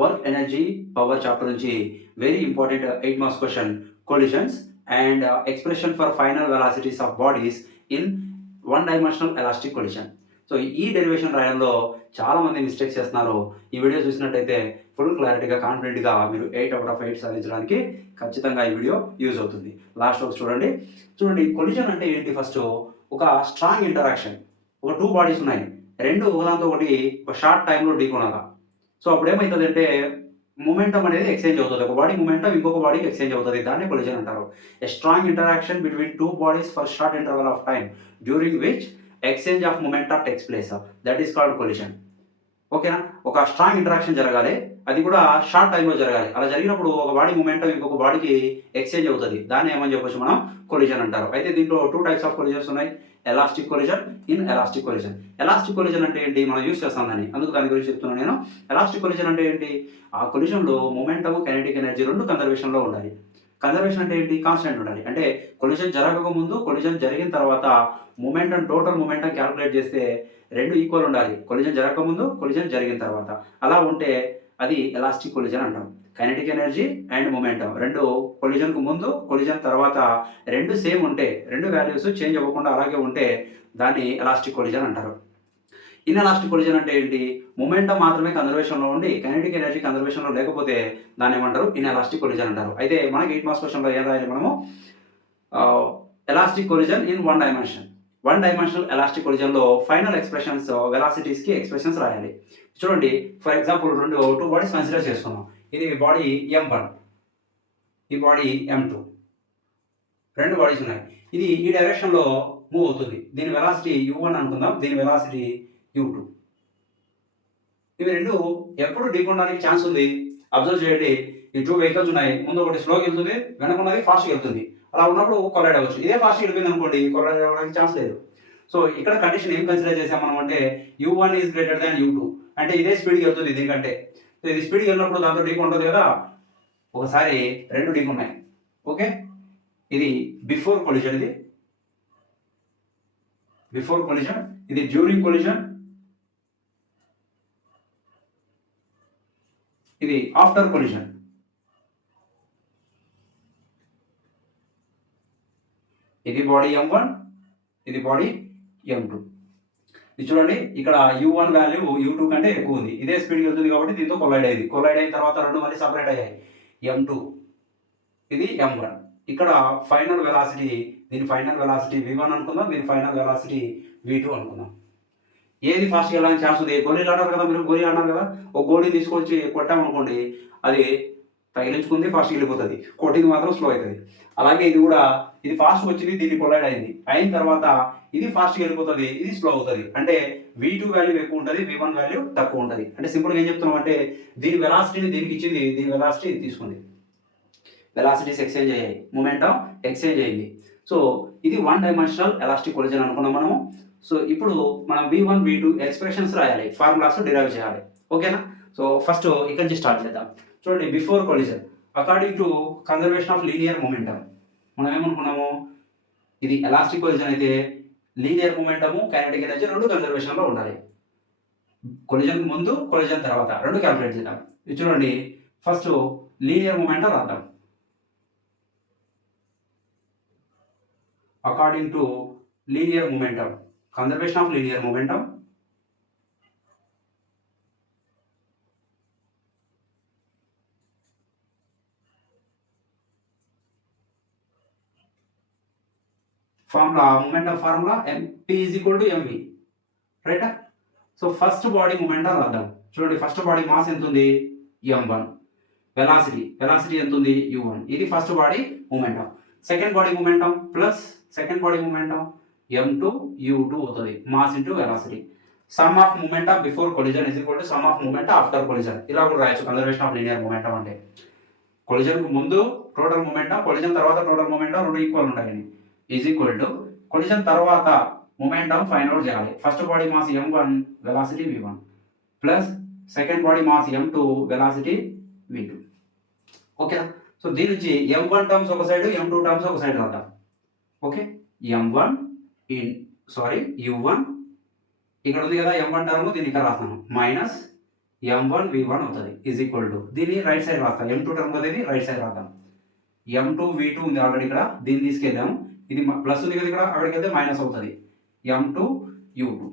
Work energy power chapter నుంచి very important 8 marks question collisions and expression for final velocities of bodies in one dimensional elastic collision. So ఈ derivation రాయడంలో చాలా మంది mistakes చేస్తున్నారు. ఈ video చూసినట్టయితే full క్లారిటీగా కాన్ఫిడెంట్గా మీరు 8/8 సాధించడానికి ఖచ్చితంగా ఈ వీడియో యూజ్ అవుతుంది. లాస్ట్ వరకు చూడండి. చూడండి, కొలిషన్ అంటే ఏంటి? ఫస్ట్ ఒక స్ట్రాంగ్ ఇంటరాక్షన్. ఒక టూ బాడీస్ ఉన్నాయి, రెండు ఒకదాంతో ఒకటి ఒక షార్ట్ టైంలో ఢీకొనాల. సో అప్పుడు ఏమవుతుందంటే మొమెంటం అనేది ఎక్స్చేంజ్ అవుతుంది. ఒక బాడీ మొమెంటం ఇంకొక బాడీకి ఎక్స్చేంజ్ అవుతుంది. దాన్ని కొలిజన్ అంటారు. A strong interaction between two bodies for short interval of time during which exchange of momenta takes place. That is called collision. ఓకేనా? ఒక స్ట్రాంగ్ ఇంటరాక్షన్ జరగాలి, అది కూడా షార్ట్ టైంలో జరగాలి. అలా జరిగినప్పుడు ఒక బాడీ మొమెంటం ఇంకొక బాడీకి ఎక్స్చేంజ్ అవుతుంది. దాన్ని ఏమని చెప్పొచ్చు మనం? కొలిజన్ అంటారు. అయితే దీంట్లో 2 టైప్స్ ఆఫ్ కొలిజన్స్ ఉన్నాయి. Elastic collision, in elastic collision. Elastic collision అంటే ఏంటి? మనం యూజ్ చేస్తాం దాన్ని, అందుకు దాని గురించి చెప్తున్నాను నేను. ఎలాస్టిక్ కొలిజన్ అంటే ఏంటి? ఆ కొలిజన్లో మొమెంటము, కైనెటిక్ ఎనర్జీ రెండు కన్జర్వేషన్లో ఉండాలి. కన్జర్వేషన్ అంటే ఏంటి? కాన్స్టెంట్ ఉండాలి. అంటే కొలిజన్ జరగక ముందు, కొలిజన్ జరిగిన తర్వాత మొమెంటం, టోటల్ మొమెంటం క్యాలిక్యులేట్ చేస్తే రెండు ఈక్వల్ ఉండాలి. కొలిజన్ జరగకముందు, కొలిజన్ జరిగిన తర్వాత. అలా ఉంటే అది ఎలాస్టిక్ కొలిజన్ అంటాం. కైనెటిక్ ఎనర్జీ అండ్ మొమెంటం రెండు కొలిజన్‌కు ముందు, కొలిజన్ తర్వాత రెండు సేమ్ ఉంటే, రెండు వాల్యూస్ చేంజ్ అవ్వకుండా అలాగే ఉంటే దాన్ని ఎలాస్టిక్ కొలిజన్ అంటారు. ఇన్ఎలాస్టిక్ కొలిజన్ అంటే ఏంటి? మొమెంటం మాత్రమే కన్జర్వేషన్‌లో ఉండి, కైనెటిక్ ఎనర్జీ కన్జర్వేషన్‌లో లేకపోతే దాన్ని ఏమంటారు? ఇన్ఎలాస్టిక్ కొలిజన్ అంటారు. అయితే మనకి 8 మార్క్స్ క్వెషన్‌లో ఏం రాయాలి మనము? Elastic collision in one dimension. One dimensional elastic కొలిజన్‌లో ఫైనల్ ఎక్స్‌ప్రెషన్స్, వెలాసిటీస్‌కి ఎక్స్‌ప్రెషన్స్ రాయాలి. చూడండి, for example two bodies consider చేసుకుందాం. ఇది బాడీ M1, ఈ బాడీ M2. రెండు బాడీస్ ఉన్నాయి. ఇది ఈ డైరెక్షన్‌లో మూవ్ అవుతుంది. దీని వెలాసిటీ U1 అనుకుందాం. దీని వెలాసిటీ U2. ఇవి రెండు ఎప్పుడు ఢీకొనడానికి ఛాన్స్ ఉంది? అబ్జర్వ్ చేయండి. ఈ 2 వెహికల్స్ ఉన్నాయి. ముందు ఒకటి స్లోగా వెళ్తుంది, వెనకున్నది ఫాస్ట్‌గా వెళ్తుంది. అలా ఉన్నప్పుడు కొలైడ్ అవ్వచ్చు. ఇదే ఫాస్ట్‌గా వెళ్ళిపోయింది అనుకోండి, కొలైడ్ అవ్వడానికి ఛాన్స్ లేదు. సో ఇక్కడ కండిషన్ ఏం కన్సిడర్ చేసాం మనం అంటే U1 is greater than U2. అంటే ఇదే స్పీడ్‌గా వెళ్తుంది దీనికంటే. సో ఇది స్పీడ్‌గా వెళ్ళినప్పుడు దాంతో ఢీకొంటది కదా! ఒకసారి రెండు ఢీకొన్నాయి. ఓకే? ఇది బిఫోర్ కొలిజన్, ఇది బిఫోర్ కొలిజన్, ఇది డ్యూరింగ్ కొలిజన్, ఇది ఆఫ్టర్ కొలిజన్. ఇది బాడీ M1, ఇది బాడీ M2. ఇది చూడండి, ఇక్కడ U1 వాల్యూ U2 కంటే ఎక్కువ ఉంది. ఇదే స్పీడ్‌గా వెళ్తుంది కాబట్టి దీంతో కొలైడ్ అయింది. కొలైడ్ అయిన తర్వాత రెండు మళ్ళీ సెపరేట్ అయ్యాయి. M2, ఇది M1. ఇక్కడ ఫైనల్ వెలాసిటీ, దీని ఫైనల్ వెలాసిటీ V1 అనుకుందాం, దీని ఫైనల్ వెలాసిటీ V2 అనుకుందాం. ఏది ఫాస్ట్‌గా వెళ్ళడానికి ఛాన్స్ ఉంది? గోళీలు ఆడారు కదా, మీరు గోళీ ఆడినారు కదా! ఒక గోళీని తీసుకొచ్చి కొట్టామనుకోండి, అది తగిలించుకుంది ఫాస్ట్‌గా వెళ్ళిపోతది. కొట్టింది మాత్రం స్లో అయితది. అలాగే ఇది కూడా, ఇది ఫాస్ట్‌గా వచ్చింది, దీన్ని కొలైడ్ అయింది. అయిన తర్వాత ఇది ఫాస్ట్‌గా వెళ్ళిపోతది, ఇది స్లో అవుతది. అంటే V2 వాల్యూ ఎక్కువ ఉంటది, V1 వాల్యూ తక్కువ ఉంటది. అంటే సింపుల్‌గా ఏం చెప్తున్నాం అంటే దీని వెలాసిటీని దీనికి ఇచ్చింది, దీని వెలాసిటీ ఇది తీసుకుంది. వెలాసిటీస్ ఎక్స్చేంజ్ అయ్యాయి, మొమెంటం ఎక్స్చేంజ్ అయింది. సో ఇది వన్ డైమెన్షనల్ ఎలాస్టిక్ కొలిజన్ అనుకున్నాం మనము. సో ఇప్పుడు మనం V1, V2 ఎక్స్‌ప్రెషన్స్ రాయాలి, ఫార్ములాస్ డిరైవ్ చేయాలి. ఓకేనా? సో ఫస్ట్ ఇక్కడి నుంచి స్టార్ట్ చేద్దాం. చూడండి, before collision according to conservation of linear momentum మనం ఏమనుకున్నాము? ఇది ఎలాస్టిక్ కొలిజన్ అయితే లీనియర్ మొమెంటము, కైనెటిక్ ఎనర్జీ రెండు కన్జర్వేషన్‌లో ఉండాలి. కొలిజన్ ముందు, కొలిజన్ తర్వాత రెండు క్యాలిక్యులేట్ చేద్దాం. ఇది చూడండి, ఫస్ట్ లీనియర్ మొమెంటం రాద్దాం. According to linear momentum, conservation of linear momentum, formula, momentum formula MP is equal to mv, right? So first body momentum రాద్దాం. చూడండి, ఫస్ట్ బాడీ మాస్ ఎంత ఉంది? M1. వెలాసిటీ ఎంత ఉంది? U1. ఇది first body momentum. Second body momentum plus second body momentum M2 U2 అవుతుంది, mass into velocity. Some of momentum before collision is equal to some of momentum after collision. ఇలా కూడా రాయొచ్చు conservation of linear momentum అంటే. Collision కు ముందు total momentum, collision తర్వాత total momentum రెండు equal ఉంటాయండి. ఈజ్ ఈక్వల్ టు కొలిజన్ తర్వాత మొమెంటం ఫైండ్ అవుట్ చేయాలి. First body mass M1, velocity V1 plus second body mass M2, velocity V2. ఓకేనా? So దీని నుంచి M1 టర్మ్స్ ఒక సైడ్, M2 టర్మ్స్ ఒక సైడ్ రాద్దాం. ఓకే, M1 U1 ఇక్కడ ఉంది కదా M1 టర్మ్, దీన్ని ఇక్కడ రాస్తాను, మైనస్ m1 v1 అవుతుంది ఈజ్ ఈక్వల్ టు దీన్ని రైట్ సైడ్ రాస్తాం m2 టర్మ్ కదా ఇది రైట్ సైడ్ రాద్దాం m2 v2 ఉంది ఆల్రెడీ ఇక్కడ దీన్ని తీసుకెళ్ళాం ఇది ప్లస్ ఉంది కదా ఇక్కడ అక్కడికి వెళ్తే మైనస్ అవుతుంది m2 u2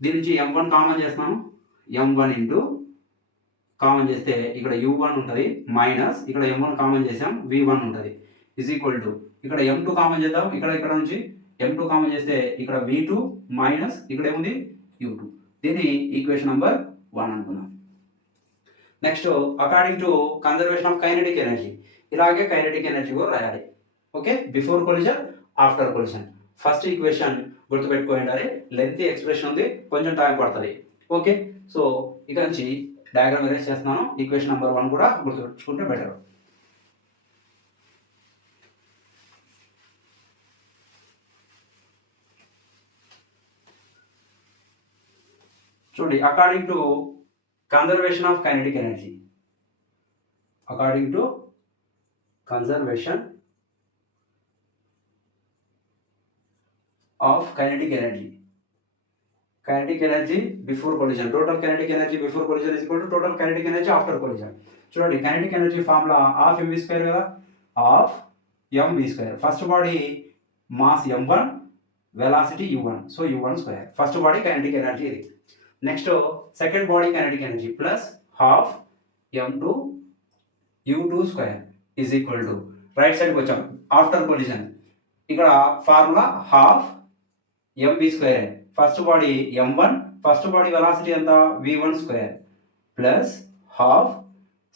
దీని నుంచి m1 కామన్ చేస్తున్నాను m1 ఇంటూ కామన్ చేస్తే ఇక్కడ u1 ఉంటుంది మైనస్ ఇక్కడ m1 కామన్ చేసాం v1 ఉంటుంది ఈజ్ ఈక్వల్ టు ఇక్కడ m2 కామన్ చేద్దాం ఇక్కడ నుంచి m2 కామన్ చేస్తే ఇక్కడ v2 మైనస్ ఇక్కడ ఏముంది u2 దీన్ని ఈక్వేషన్ నెంబర్ 1 అనుకుందాం next according to conservation of kinetic energy ఇలాగే కైనెటిక్ ఎనర్జీ కూడా రాయాలి okay before collision after collision first equation గుర్తుపెట్టుకోండి అరే లెంత్ ఎక్స్ప్రెషన్ ఉంది కొంచెం టైం పడుతుంది ఓకే సో ఇక నుంచి డయాగ్రామ్ ఎరేజ్ చేస్తున్నాను ఈక్వేషన్ నెంబర్ 1 కూడా గుర్తుపెట్టుకుంటే బెటర్ చూడండి according to conservation of kinetic energy according to conservation of kinetic energy before collision total kinetic energy before collision is equal to total kinetic energy after collision చూడండి kinetic energy formula half mv square కదా half mv square first body mass m1 velocity u1 so u1 square first body kinetic energy ఇది next second body kinetic energy plus half m2 u2 square is equal to right సైడ్కి వచ్చాం after collision ఇక్కడ formula half mv square first body m1 first body velocity ఎంత v1 square plus half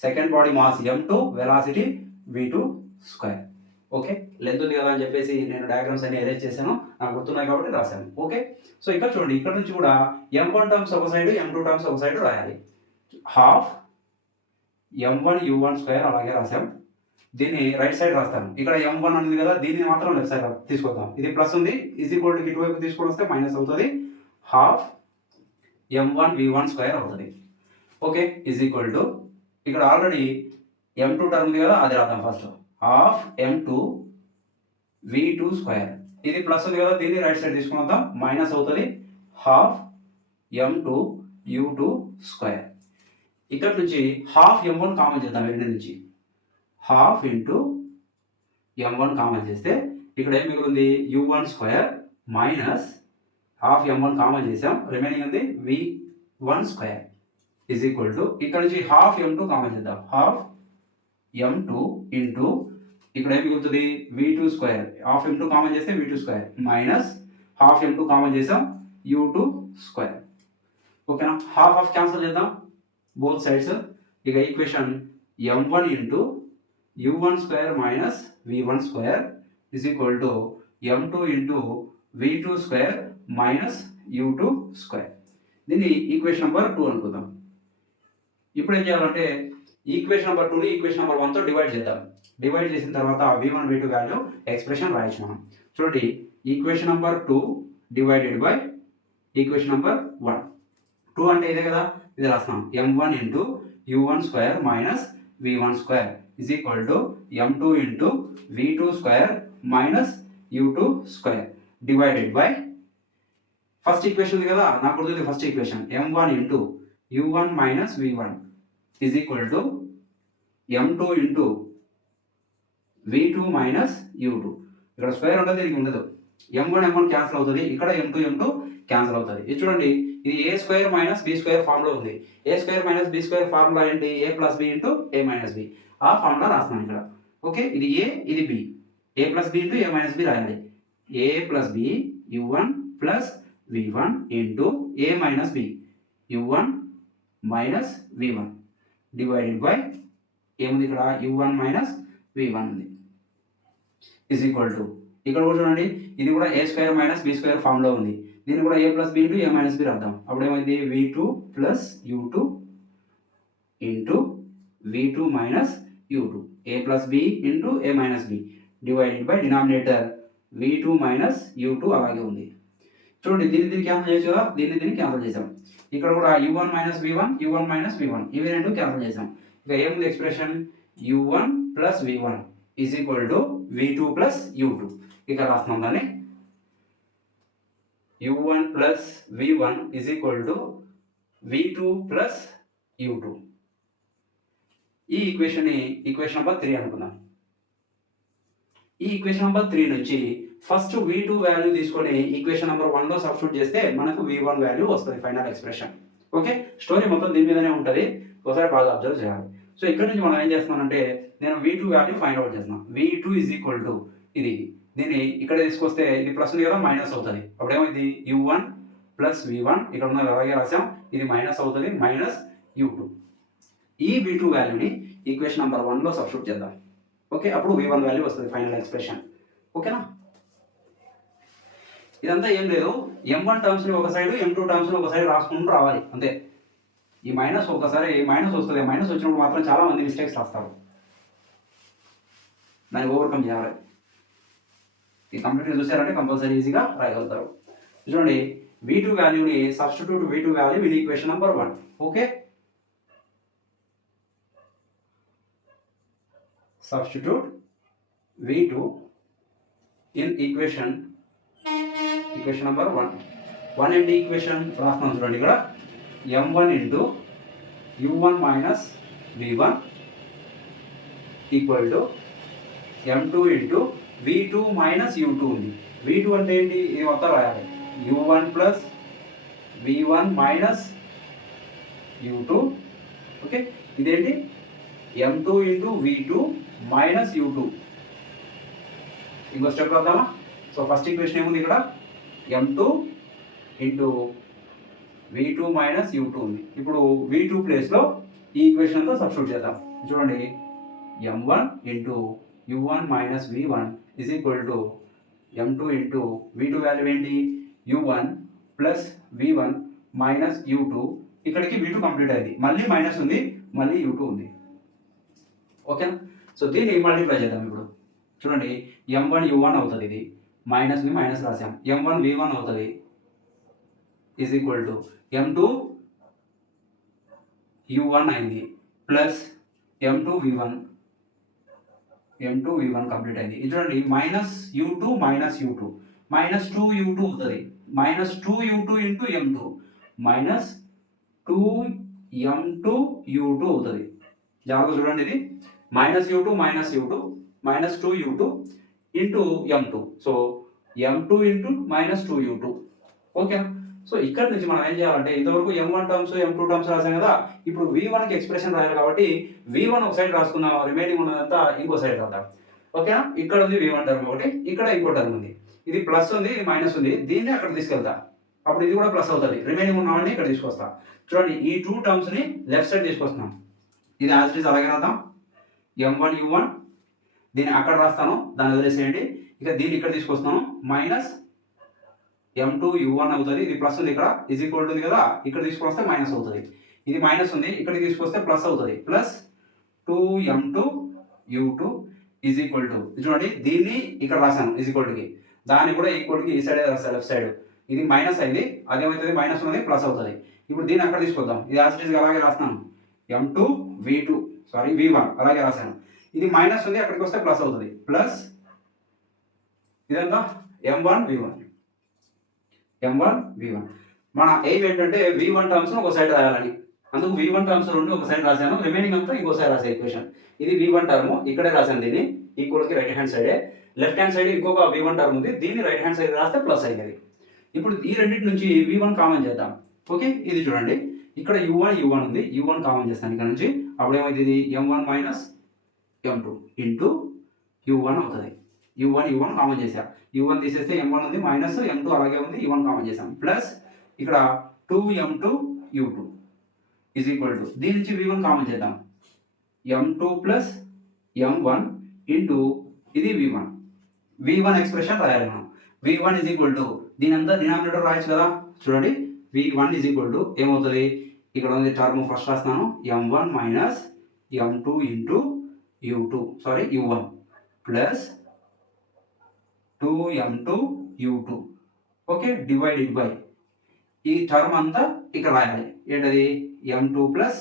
second body mass m2 velocity v2 square okay length ఉంది కదా అని చెప్పేసి నేను diagrams అన్ని అరేంజ్ చేశాను నాకు గుర్తున్నాయి కాబట్టి రాశాను ఓకే సో ఇక్కడ చూడండి ఇక్కడ నుంచి కూడా m1 టర్మ్స్ ఒక సైడ్ m2 టర్మ్స్ ఒక సైడ్ రాయాలి హాఫ్ m1 u1 స్క్వేర్ అలాగే రాసాం దీన్ని రైట్ సైడ్ రాస్తాను ఇక్కడ m1 అనేది కదా దీన్ని మాత్రం లెఫ్ట్ సైడ్ తీసుకొద్దాం ఇది ప్లస్ ఉంది ఈజ్ ఈక్వల్ టు ఇటువైపు తీసుకొని వస్తే మైనస్ అవుతుంది హాఫ్ m1 v1 స్క్వేర్ అవుతుంది ఓకే ఈజ్ ఈక్వల్ టు ఇక్కడ ఆల్రెడీ m2 టర్మ్ ఉంది కదా అది రాద్దాం first half m2 v2 square ఇది ప్లస్ ఉంది కదా దీన్ని రైట్ సైడ్ తీసుకుని వద్దాం మైనస్ అవుతుంది హాఫ్ m2 u2 స్క్వేర్ ఇక్కడ నుంచి హాఫ్ m1 కామన్ చేద్దాం రెండు నుంచి హాఫ్ ఇంటూ m1 కామన్ చేస్తే ఇక్కడ ఏం మిగిలింది u1 square minus half m1 common చేసాం రిమైనింగ్ ఉంది v1 square is equal to ఇక్కడ నుంచి హాఫ్ m2 కామన్ చేద్దాం హాఫ్ m2 ఇంటూ ఇక్కడ ఏం మిగులుతుంది v2 square half m2 common చేస్తే v2 square minus half m2 common చేసాం u2 స్క్వేర్ ఓకేనా హాఫ్ ఆఫ్ క్యాన్సిల్ చేద్దాం బోత్ సైడ్స్ ఇక equation m1 into u1 square minus v1 square is equal to m2 into v2 square minus u2 square దీన్ని equation number 2 అనుకుందాం ఇప్పుడు ఏం చేయాలంటే equation number 2ని ఈక్వేషన్ నెంబర్ 1తో డివైడ్ చేద్దాం డివైడ్ చేసిన తర్వాత v1 v2 వాల్యూ ఎక్స్ప్రెషన్ రాయొచ్చు మనం చూడండి equation number 2 divided by equation number 1 2 అంటే ఇదే కదా ఇది రాస్తాం m1 into u1 square minus v1 square is equal to m2 into v2 square minus u2 square divided by first equation ఉంది కదా నాకు గుర్తుంది first equation m1 into u1 minus v1 is equal to m2 into v2 minus u2 ఇక్కడ square ఉంటుంది దీనికి ఉండదు m1 m1 cancel అవుతుంది ఇక్కడ m2 m2 క్యాన్సిల్ అవుతుంది ఇది చూడండి ఇది a square minus b square formula ఉంది a square minus b square formula ఏంటి a plus b into a minus b ఆ ఫార్ములా రాస్తున్నాను ఇక్కడ ఓకే ఇది ఏ ఇది B A plus B into A minus B రాయాలి A plus B u1 plus v1 into A minus B u1 minus v1 divided by ఏముంది ఇక్కడ u1 minus v1 ఉంది is equal to ఇక్కడ కూడా చూడండి ఇది కూడా A square minus B square formula ఉంది దీన్ని కూడా A plus B into A minus B రాద్దాం అప్పుడు ఏమైంది v2 plus u2 into v2 minus u2 a plus b into a minus b divided by denominator v2 minus u2 అలాగే ఉంది చూడండి దీన్ని క్యాన్సిల్ చేయొచ్చు కదా దీన్ని క్యాన్సిల్ చేసాం ఇక్కడ కూడా u1 minus v1 u1 minus v1 ఇవి రెండు క్యాన్సిల్ చేసాం ఇక ఏముంది expression u1 plus v1 is equal to v2 plus u2 ఇక్కడ రాస్తున్నాం దాన్ని u1 plus v1 is equal to v2 plus u2. ఈ ఈక్వేషన్ నెంబర్ 3 అనుకుందాం. ఈ ఈక్వేషన్ నెంబర్ 3 నుంచి ఫస్ట్ v2 వాల్యూ తీసుకొని ఈక్వేషన్ నెంబర్ 1లో సబ్స్టిట్యూట్ చేస్తే మనకు v1 వాల్యూ వస్తుంది ఫైనల్ ఎక్స్ప్రెషన్. ఓకే, స్టోరీ మొత్తం దీని మీదనే ఉంటుంది, ఒకసారి బాగా అబ్జర్వ్ చేయాలి. సో ఇక్కడ నుంచి మనం ఏం చేస్తున్నానంటే నేను v2 వాల్యూ ఫైండ్ అవుట్ చేస్తున్నాను. v2 ఈజ్ ఈక్వల్ టు ఇది, దీన్ని ఇక్కడ తీసుకొస్తే ఇది ప్లస్ ఉంది కదా మైనస్ అవుతుంది. అప్పుడు ఏమైంది u1 ప్లస్ v1, ఇక్కడ ఉన్న అలాగే రాసాం, ఇది మైనస్ అవుతుంది మైనస్ u2. ఈ v2 వాల్యూని ఈక్వేషన్ నెంబర్ 1లో సబ్స్టిట్యూట్ చేద్దాం. ఓకే, అప్పుడు v1 వాల్యూ వస్తుంది ఫైనల్ ఎక్స్ప్రెషన్. ఓకేనా, ఇదంతా ఏం లేదు, m1 టర్మ్స్ని ఒక సైడ్ m2 టర్మ్స్ని ఒక సైడ్ రాసుకుంటూ రావాలి అంతే. ఈ మైనస్ ఒకసారి మైనస్ వస్తుంది, మైనస్ వచ్చినప్పుడు మాత్రం చాలా మంది మిస్టేక్స్ రాస్తారు, దాన్ని ఓవర్కమ్ చేయాలి. ఈ కంప్లీట్గా చూసారంటే కంపల్సరీ ఈజీగా రాయగలుగుతారు. చూడండి, v2 వాల్యూని substitute v2 value in equation number 1. Okay, substitute v2 in equation number 1. 1 ఏంటి ఈక్వేషన్ రాస్తున్నాం చూడండి, ఇక్కడ m1 into u1 minus v1 equal to m2 into v2 minus u2 ఉంది. v2 అంటే ఏంటి, ఇది మొత్తం రాయాలి, u1 plus v1 minus u2. Okay, ఇదేంటి m2 into v2 minus u2. ఇంకో స్టెప్ రాద్దామా. సో ఫస్ట్ ఈక్వేషన్ ఏముంది, ఇక్కడ m2 into v2 minus u2 ఉంది. ఇప్పుడు v2 ప్లేస్లో ఈ ఈక్వేషన్ అంతా సబ్స్టిట్యూట్ చేద్దాం. చూడండి, m1 into u1 minus v1 is equal to m2 into v2 value ఏంటి u1 plus v1 minus u2. ఇక్కడికి v2 కంప్లీట్ అయింది, మళ్ళీ మైనస్ ఉంది, మళ్ళీ u2 ఉంది. ఓకేనా, సో దీన్ని మల్టిప్లై చేద్దాం. ఇప్పుడు చూడండి, m1 u1 అవుతుంది, ఇది మైనస్ని మైనస్ రాసాం, m1 v1 అవుతుంది is equal to m2 u1 అయింది ప్లస్ m2 v1 కంప్లీట్ అయింది. ఇది చూడండి, minus u2 minus u2 minus 2u2 అవుతుంది, minus 2u2 into m2 minus 2m2 u2 అవుతుంది. జాగ్రత్త చూడండి, ఇది minus u2 minus u2 minus 2u2 into m2, so m2 into minus 2u2. ఓకేనా, సో ఇక్కడ నుంచి మనం ఏం చేయాలంటే ఇంతవరకు m1 టర్మ్స్ m2 టర్మ్స్ రాసాం కదా, ఇప్పుడు v1కి ఎక్స్ప్రెషన్ రాయాలి కాబట్టి v1 ఒక సైడ్ రాసుకుందాం, రిమైనింగ్ ఉన్నదంతా ఇంకో సైడ్ రాద్దాం. ఓకేనా, ఇక్కడ ఉంది v1 టర్మ్ ఒకటి, ఇక్కడ ఇంకో టర్మ్ ఉంది, ఇది ప్లస్ ఉంది ఇది మైనస్ ఉంది, దీన్ని అక్కడ తీసుకెళ్తా, అప్పుడు ఇది కూడా ప్లస్ అవుతుంది, రిమైనింగ్ ఉన్న వాళ్ళని ఇక్కడ తీసుకొస్తా. చూడండి, ఈ 2 టర్మ్స్ని లెఫ్ట్ సైడ్ తీసుకొస్తున్నాం, ఇది యాజ్ ఇట్ ఈస్ అలాగే రాద్దాం. m1 u1 దీన్ని అక్కడ రాస్తాను, దాన్ని వదిలేసేయండి. ఇక దీన్ని ఇక్కడ తీసుకొస్తున్నాను, మైనస్ m2 u1 అవుతుంది, ఇది ప్లస్ ఉంది ఇక్కడ ఈజ్ ఈక్వల్ ఉంది కదా, ఇక్కడ తీసుకొస్తే మైనస్ అవుతుంది, ఇది మైనస్ ఉంది ఇక్కడికి తీసుకొస్తే ప్లస్ అవుతుంది, plus 2m2 u2 is equal to, చూడండి దీన్ని ఇక్కడ రాశాను ఈజ్ ఈక్వల్కి, దాన్ని కూడా ఈక్వల్కి ఈ సైడ్ రాస్తాను లెఫ్ట్ సైడ్, ఇది మైనస్ అయింది, అదేమవుతుంది మైనస్ ఉన్నది ప్లస్ అవుతుంది. ఇప్పుడు దీన్ని అక్కడ తీసుకొద్దాం, ఇది యాజ్ ఇట్ ఈస్ అలాగే రాస్తాను, m2 v1 అలాగే రాశాను, ఇది మైనస్ ఉంది అక్కడికి వస్తే ప్లస్ అవుతుంది, ప్లస్ ఇదంతా m1 v1. మన ఎయిమ్ ఏంటంటే v1 టర్మ్స్ ఒక సైడ్ రాయాలని, అందుకు v1 టర్మ్స్ రెండు ఒక సైడ్ రాశాను, రిమైనింగ్ అంతా ఇంకో సైడ్ రాసే ఈక్వేషన్. ఇది v1 టర్మ్ ఇక్కడే రాశాను, దీన్ని ఈక్వల్కి రైట్ హ్యాండ్ సైడే, లెఫ్ట్ హ్యాండ్ సైడ్ ఇంకొక v1 టర్మ్ ఉంది, దీన్ని రైట్ హ్యాండ్ సైడ్ రాస్తే ప్లస్ అయ్యేది. ఇప్పుడు ఈ రెండింటి నుంచి v1 కామన్ చేద్దాం. ఓకే, ఇది చూడండి, ఇక్కడ u1 ఉంది, u1 కామన్ చేస్తాను ఇక్కడ నుంచి, అప్పుడు ఏమైంది ఇది m1 minus m2 into u1 అవుతుంది. u1 కామన్ చేసా, u1 తీసేస్తే m1 ఉంది, మైనస్ m2 అలాగే ఉంది, u1 కామన్ చేసాం, ప్లస్ ఇక్కడ 2m2 u2 is equal to, దీని నుంచి v1 కామన్ చేద్దాం, m2 ప్లస్ m1 ఇంటూ ఇది v1 ఎక్స్ప్రెషన్ రాయాలి మనం. v1 ఈజ్ ఈక్వల్ టు, దీని అంతా డినామినేటర్ రాయొచ్చు కదా, చూడండి v1 ఈజ్ ఈక్వల్ టు ఏమవుతుంది, ఇక్కడ ఉంది టర్మ్ ఫస్ట్ రాస్తాను, m1 minus m2 into u1 plus 2m2 u2. Okay, divided by ఈ టర్మ్ అంతా ఇక్కడ రాయాలి, ఏంటది m2 ప్లస్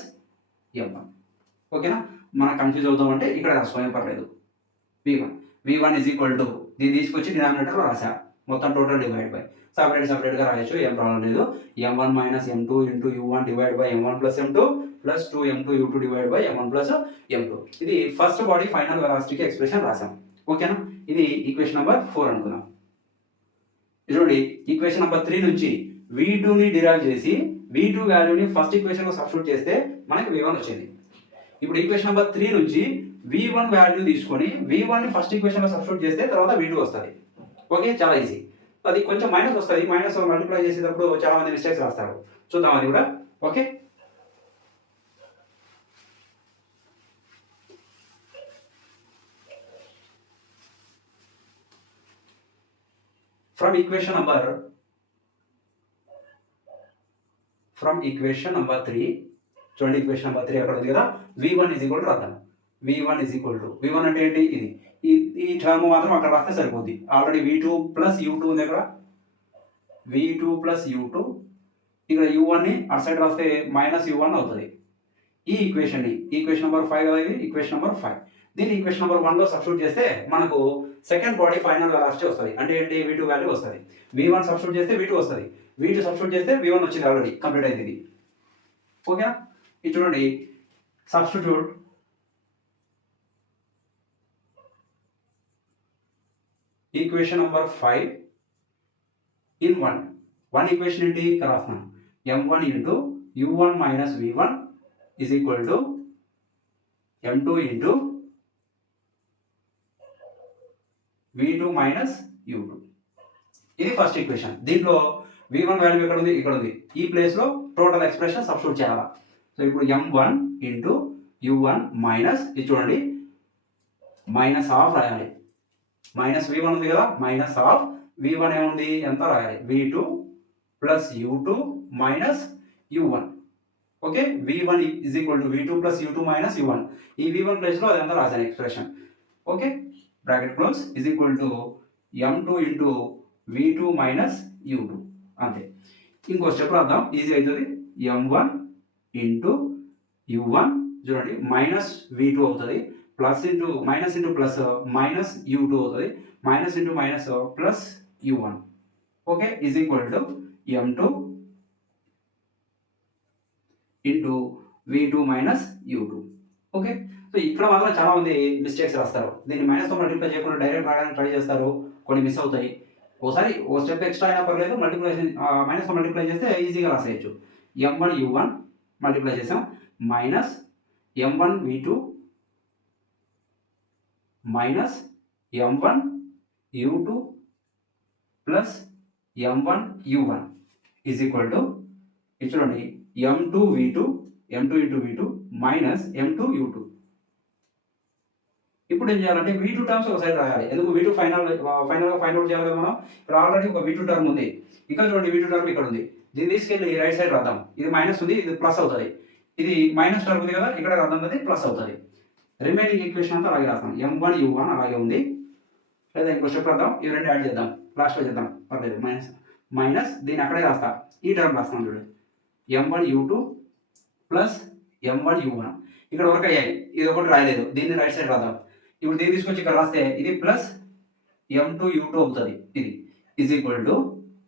m1. ఓకేనా, మనం కన్ఫ్యూజ్ అవుతామంటే ఇక్కడ రాసుకోవడం పర్లేదు. v1 ఈజ్ ఈక్వల్ టు, దీన్ని తీసుకొచ్చి డినామినేటర్లో రాసా, మొత్తం టోటల్ డివైడ్ బై, సపరేట్గా రాయొచ్చు, ఏం ప్రాబ్లం లేదు. m1 minus m2 into u1 divide by m1 plus m2 plus 2m2u2 divide by m1 plus m2. ఇది ఫస్ట్ బాడీ ఫైనల్ వెలాసిటీకి ఎక్స్ప్రెషన్ రాసాం. ఓకేనా? ఇది ఈక్వేషన్ నెంబర్ 4 అనుకుందాం. చూడండి, ఈక్వేషన్ నెంబర్ 3 నుంచి v2ని డిరైవ్ చేసి v2 వాల్యూని ఫస్ట్ ఈక్వేషన్లో సబ్స్టిట్యూట్ చేస్తే మనకి v1 వచ్చింది. ఇప్పుడు ఈక్వేషన్ నెంబర్ 3 నుంచి v1 వాల్యూ తీసుకొని v1ని ఫస్ట్ ఈక్వేషన్లో సబ్స్టిట్యూట్ చేస్తే తర్వాత v2 వస్తుంది. ఓకే, చాలా ఈజీ. అది కొంచెం మైనస్ వస్తుంది, మైనస్ మల్టిప్లై చేసేటప్పుడు చాలా మంది మిస్టేక్స్ రాస్తారు. చూద్దాం అది కూడా. ఓకే, from equation number 3, చూడండి ఈక్వేషన్ నెంబర్ 3 అక్కడ ఉంది కదా, v1 ఈజ్ ఈక్వల్ టు రాద్దాం. v1 అంటే ఏంటి? ఇది ఈ టర్మ్ మాత్రం అక్కడ రాస్తే సరిపోద్ది. ఆల్రెడీ v2 ప్లస్ u2 ఉంది అక్కడ, v2 ప్లస్ u2, ఇక్కడ u1ని అటు సైడ్ రాస్తే మైనస్ u1 అవుతుంది. ఈ ఈక్వేషన్ నెంబర్ 5 కదా, ఇది ఈక్వేషన్ నెంబర్ 5. దీన్ని ఈక్వేషన్ నెంబర్ 1లో సబ్స్టిట్యూట్ చేస్తే మనకు సెకండ్ బాడీ ఫైనల్ వెలాసిటీ వస్తుంది. అంటే ఏంటి? v2 వాల్యూ వస్తుంది. v1 సబ్స్టిట్యూట్ చేస్తే v2 వస్తుంది, v2 సబ్స్టిట్యూట్ చేస్తే v1 వచ్చింది, ఆల్రెడీ కంప్లీట్ అయింది ఇది. ఓకేనా? ఇది చూడండి, substitute equation number 5 in 1 equation ఏంటి ఇక్కడ రాస్తున్నాను, m1 into u1 minus v1 is equal to m2 into v2 minus u2. ఇది ఫస్ట్ ఈక్వేషన్. దీంట్లో v1 వాల్యూ ఎక్కడ ఉంది? ఇక్కడ ఉంది. ఈ ప్లేస్లో టోటల్ ఎక్స్ప్రెషన్ సబ్స్టిట్యూట్ చేయాలా. సో ఇప్పుడు m1 ఇంటూ u1 మైనస్, ఇది చూడండి మైనస్ హాఫ్ రాయాలి. మైనస్ v1 ఉంది కదా, మైనస్ హాఫ్ v1 ఏముంది ఎంత రాయాలి, v2 plus u2 minus u1. Okay, v1 is equal to v2 plus u2 minus u1. ఈ v1 ప్లేస్లో అదంతా రాశాను expression. Okay, bracket close is equal to m2 into v2 minus u2. అంతే. ఇంకో step రాద్దాం, ఈజీ అవుతుంది. m1 ఇంటూ u1 చూడండి minus v2 అవుతుంది, plus into plus minus u2 అవుతుంది, minus into minus plus u1. Okay, is equal to m2 into v2 minus u2. Okay, so ఇక్కడ మాత్రం చాలా మంది మిస్టేక్స్ రాస్తారు. దీన్ని మైనస్తో మల్టిప్లై చేయకుండా డైరెక్ట్ రాయడానికి ట్రై చేస్తారు, కొన్ని మిస్ అవుతాయి. ఒకసారి ఓ స్టెప్ ఎక్స్ట్రా అయినా పర్లేదు, మైనస్తో మల్టిప్లై చేస్తే ఈజీగా రాసేయచ్చు. m1 u1 మల్టిప్లై చేసాం, minus m1 v2 minus m1 u2 plus m1 u1 is equal to, ఇది చూడండి m2 into v2 minus m2 u2. ఇప్పుడు ఏం చేయాలంటే v2 టర్మ్స్ ఒక సైడ్ రాయాలి. ఎందుకు? v2 ఫైనల్గా ఫైండ్ అవుట్ చేయాలి కదా మనం. ఇక్కడ ఆల్రెడీ ఒక v2 టర్మ్ ఉంది, ఇక్కడ చూడండి v2 టర్మ్ ఇక్కడ ఉంది. దీన్ని తీసుకెళ్ళి రైట్ సైడ్ రాద్దాం. ఇది మైనస్ ఉంది, ఇది ప్లస్ అవుతుంది. ఇది మైనస్ టర్మ్ ఉంది కదా, ఇక్కడ రాద్దాం, ప్లస్ అవుతుంది. రిమైనింగ్ ఈక్వేషన్ అంతా అలాగే రాస్తాం. m1 u1 అలాగే ఉంది. లేదా ఇంకో స్టెప్ రాద్దాం, ఇవి రెండు యాడ్ చేద్దాం, లాస్ట్లో చేద్దాం, పర్లేదు. మైనస్ దీన్ని అక్కడే రాస్తా, ఈ టర్మ్ రాస్తాం చూడండి, m1 u2 plus m1 u1. ఇక్కడ వరకు అయ్యాయి, ఇది ఒకటి రాయలేదు, దీన్ని రైట్ సైడ్ రాద్దాం. ఇప్పుడు దీన్ని తీసుకొచ్చి ఇక్కడ రాస్తే ఇది ప్లస్ m2 u2 అవుతుంది. ఇది ఈజ్ ఈక్వల్ టు,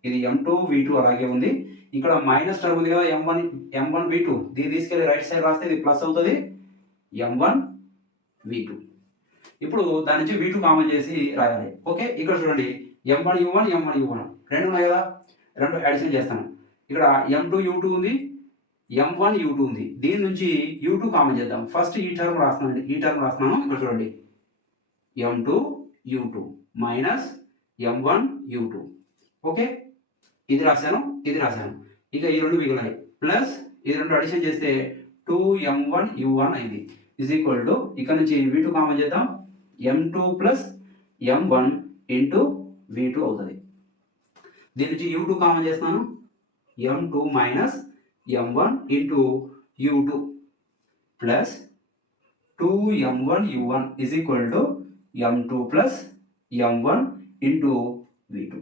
ఇది m2 v2 అలాగే ఉంది. ఇక్కడ మైనస్ టర్మ్ ఉంది కదా, m1 v2, దీన్ని తీసుకెళ్ళి రైట్ సైడ్ రాస్తే ఇది ప్లస్ అవుతుంది, m1 v2. ఇప్పుడు దాని నుంచి v2 కామన్ చేసి రాయాలి. ఓకే, ఇక్కడ చూడండి m1 u1 రెండు ఉన్నాయి కదా, రెండు అడిషన్ చేస్తాను. ఇక్కడ m2 u2 ఉంది, m1 u2 ఉంది. దీని నుంచి u2 కామన్ చేద్దాం. ఫస్ట్ ఈ టర్మ్ రాస్తున్నాను, ఇక్కడ చూడండి m2 u2 minus m1 u2. Okay, ఇది రాశాను. ఇక ఈ రెండు మిగిలినాయి, ప్లస్ ఇది రెండు అడిషన్ చేస్తే 2m1 u1 అయింది. ఈజ్ ఈక్వల్ టు, ఇక్కడ నుంచి v2 కామన్ చేద్దాం, m2 plus m1 into v2 అవుతుంది. దీని నుంచి u2 కామన్ చేస్తున్నాను, m2 minus m1 into u2 plus 2m1 u1 is equal to m2 plus m1 into v2.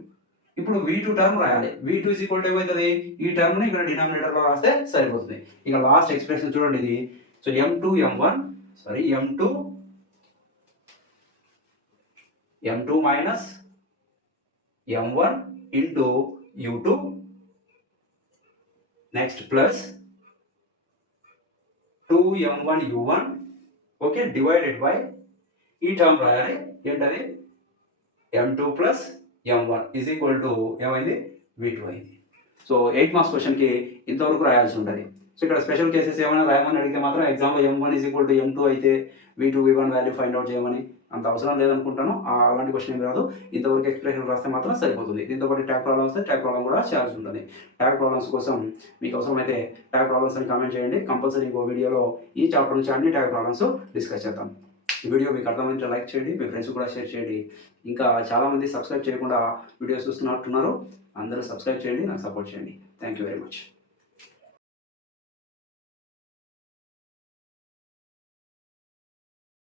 ఇప్పుడు v2 టర్మ్ రాయాలి. v2 ఈజ్ ఈక్వల్ టు ఏమవుతుంది, ఈ టర్మ్ని ఇక్కడ డినామినేటర్లో రాస్తే సరిపోతుంది. ఇక లాస్ట్ ఎక్స్ప్రెషన్ చూడండి ఇది. So m2 minus m1 into u2 next plus 2m1u1 okay divided by ఈ టర్మ్ రాయాలి ఏంటది m2 plus m1 is equal to ఏమైంది v2 అయింది. సో 8 మార్క్స్ క్వశ్చన్కి ఇంతవరకు రాయాల్సి ఉంటుంది. సో ఇక్కడ స్పెషల్ కేసెస్ ఏమైనా రాయమని అడిగితే మాత్రం example m1 is equal to m2 అయితే v2 v1 value find out చేయమని అంత అవసరం లేదనుకుంటాను. అలాంటి క్వశ్చన్ ఏమి రాదు. ఇంతవరకు ఎక్స్ప్రెషన్ రాస్తే మాత్రం సరిపోతుంది. దీంతో పాటు ట్యాగ్ ప్రాబ్లమ్ వస్తే ట్యాగ్ ప్రాబ్లమ్ కూడా చేయాల్సి ఉంటుంది. ట్యాగ్ ప్రాబ్లమ్స్ కోసం మీకు అవసరమైతే ట్యాగ్ ప్రాబ్లమ్స్ అని కామెంట్ చేయండి. కంపల్సరీ ఇంకో వీడియోలో ఈ చాప్టర్ నుంచి అన్ని ట్యాగ్ ప్రాబ్లమ్స్ డిస్కస్ చేద్దాం. ఈ వీడియో మీకు అర్థమైతే లైక్ చేయండి, మీ ఫ్రెండ్స్ కూడా షేర్ చేయండి. ఇంకా చాలామంది సబ్స్క్రైబ్ చేయకుండా వీడియోస్ చూస్తున్నట్టున్నారు. అందరూ సబ్స్క్రైబ్ చేయండి, నాకు సపోర్ట్ చేయండి. Thank you very much.